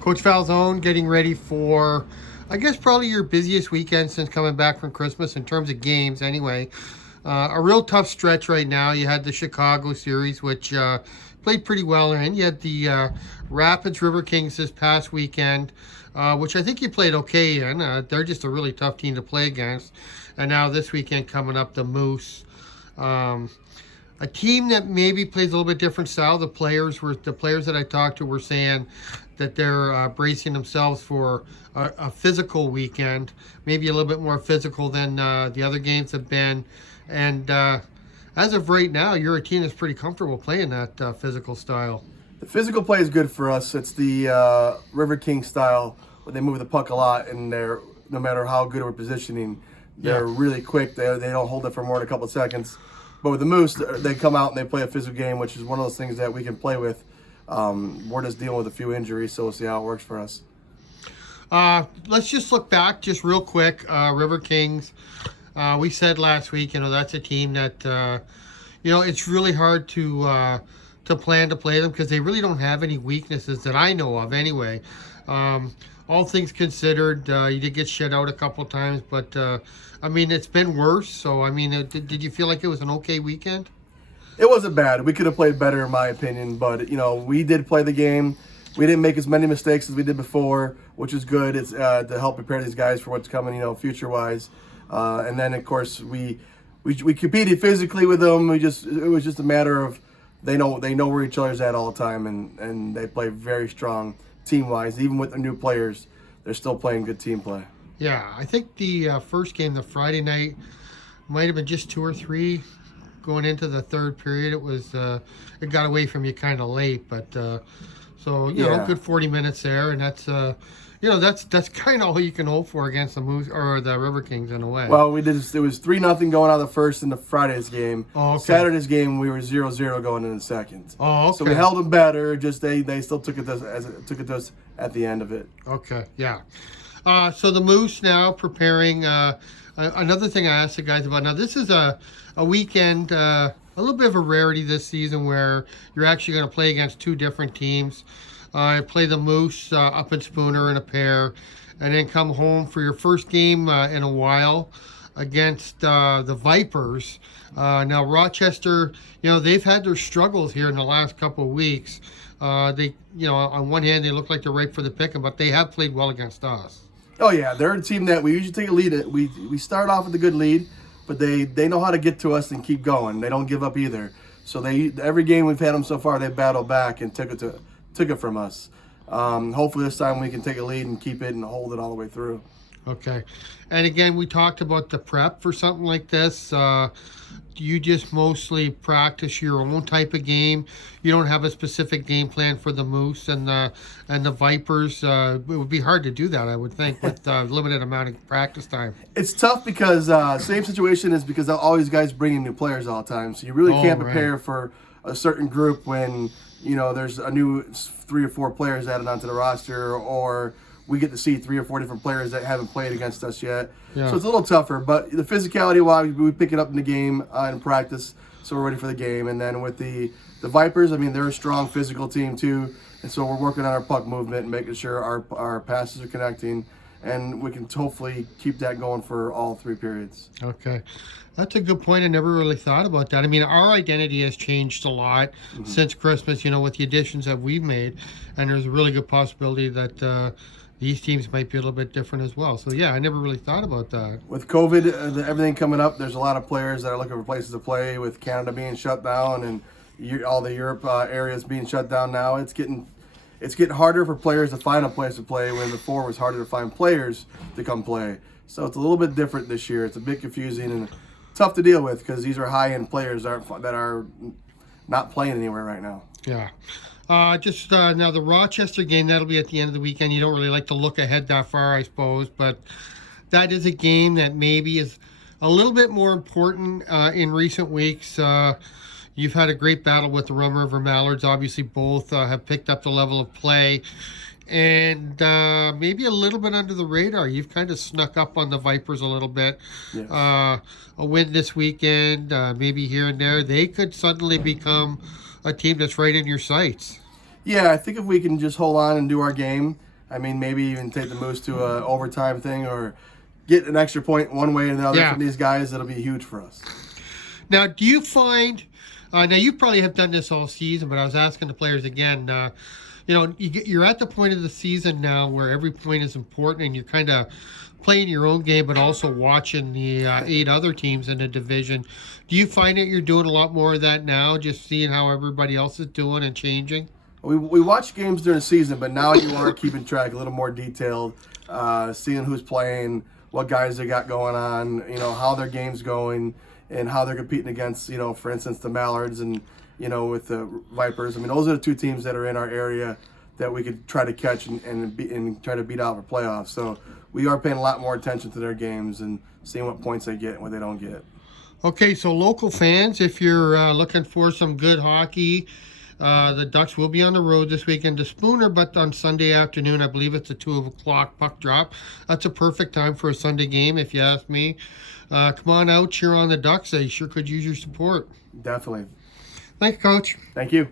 Coach Falzone getting ready for, I guess, probably your busiest weekend since coming back from Christmas in terms of games, anyway. A real tough stretch right now. You had the Chicago series, which played pretty well, and you had the Rapids River Kings this past weekend, which I think you played okay in. They're just a really tough team to play against. And now this weekend coming up, the Moose. A team that maybe plays a little bit different style. The players that I talked to were saying that they're bracing themselves for a physical weekend, maybe a little bit more physical than the other games have been. And as of right now, you're a team that's pretty comfortable playing that physical style. The physical play is good for us. It's the River King style where they move the puck a lot, and they're, no matter how good we're positioning, they're really quick. They don't hold it for more than a couple of seconds. But with the Moose, they come out and they play a physical game, which is one of those things that we can play with. We're just dealing with a few injuries, so we'll see how it works for us. Let's just look back just real quick. River Kings, we said last week, that's a team that, it's really hard to plan to play them because they really don't have any weaknesses that I know of anyway. All things considered, you did get shut out a couple times, but it's been worse. So, did you feel like it was an okay weekend? It wasn't bad. We could have played better, in my opinion, but we did play the game. We didn't make as many mistakes as we did before, which is good. It's to help prepare these guys for what's coming, future-wise. And then, of course, we competed physically with them. It was just a matter of they know where each other's at all the time, and they play very strong team-wise. Even with the new players, they're still playing good team play. Yeah, I think the first game, the Friday night, might have been just 2 or 3 going into the third period. It was it got away from you kind of late, but good 40 minutes there, and that's that's kind of all you can hope for against the Moose or the River Kings in a way. Well, it was 3-0 going out of the first in the Friday's game. Oh, okay. Saturday's game we were 0-0 going in the second. Oh, okay. So we held them better. Just they still took it to us at the end of it. Okay, yeah. So the Moose now preparing. Another thing I asked the guys about. Now this is a weekend, a little bit of a rarity this season where you're actually going to play against 2 different teams. Play the Moose up in Spooner in a pair, and then come home for your first game in a while against the Vipers. Now Rochester, they've had their struggles here in the last couple of weeks. They, on one hand, they look like they're ripe for the picking, but they have played well against us. Oh yeah, they're a team that we usually take a lead at. We start off with a good lead, but they know how to get to us and keep going. They don't give up either. So every game we've had them so far, they battled back and took it from us. Hopefully this time we can take a lead and keep it and hold it all the way through. Okay. And again, we talked about the prep for something like this. Do you just mostly practice your own type of game? You don't have a specific game plan for the Moose and the Vipers? It would be hard to do that, I would think, with limited amount of practice time. It's tough because same situation is because all these guys bring in new players all the time. So you really can't prepare for a certain group when there's a new 3 or 4 players added onto the roster, or we get to see 3 or 4 different players that haven't played against us yet. Yeah. So it's a little tougher, but the physicality-wise, we pick it up in the game in practice, so we're ready for the game. And then with the Vipers, they're a strong physical team too, and so we're working on our puck movement and making sure our passes are connecting, and we can hopefully keep that going for all 3 periods. Okay. That's a good point. I never really thought about that. Our identity has changed a lot since Christmas, with the additions that we've made, and there's a really good possibility that these teams might be a little bit different as well. So, yeah, I never really thought about that. With COVID, everything coming up, there's a lot of players that are looking for places to play. With Canada being shut down and all the Europe areas being shut down now, it's getting harder for players to find a place to play when before it was harder to find players to come play. So it's a little bit different this year. It's a bit confusing and tough to deal with because these are high-end players that are not playing anywhere right now. Yeah. Now the Rochester game, that'll be at the end of the weekend. You don't really like to look ahead that far, I suppose, but that is a game that maybe is a little bit more important in recent weeks. You've had a great battle with the Rum River Mallards. Obviously, both have picked up the level of play. And maybe a little bit under the radar. You've kind of snuck up on the Vipers a little bit. Yes. A win this weekend, maybe here and there. They could suddenly become a team that's right in your sights. Yeah, I think if we can just hold on and do our game, I mean, maybe even take the Moose to a overtime thing or get an extra point one way or the other from these guys. That'll be huge for us. Now, do you find, now you probably have done this all season, but I was asking the players again, you're at the point of the season now where every point is important and you're kind of playing your own game, but also watching the 8 other teams in the division. Do you find that you're doing a lot more of that now, just seeing how everybody else is doing and changing? We watch games during the season, but now you are keeping track a little more detailed, seeing who's playing, what guys they got going on, how their game's going, and how they're competing against, for instance, the Mallards and, with the Vipers. I mean, those are the 2 teams that are in our area that we could try to catch and try to beat out for playoffs. So we are paying a lot more attention to their games and seeing what points they get and what they don't get. Okay, so local fans, if you're looking for some good hockey, the Ducks will be on the road this weekend to Spooner, but on Sunday afternoon, I believe it's a 2 o'clock puck drop. That's a perfect time for a Sunday game, if you ask me. Come on out, cheer on the Ducks. They sure could use your support. Definitely. Thanks, Coach. Thank you.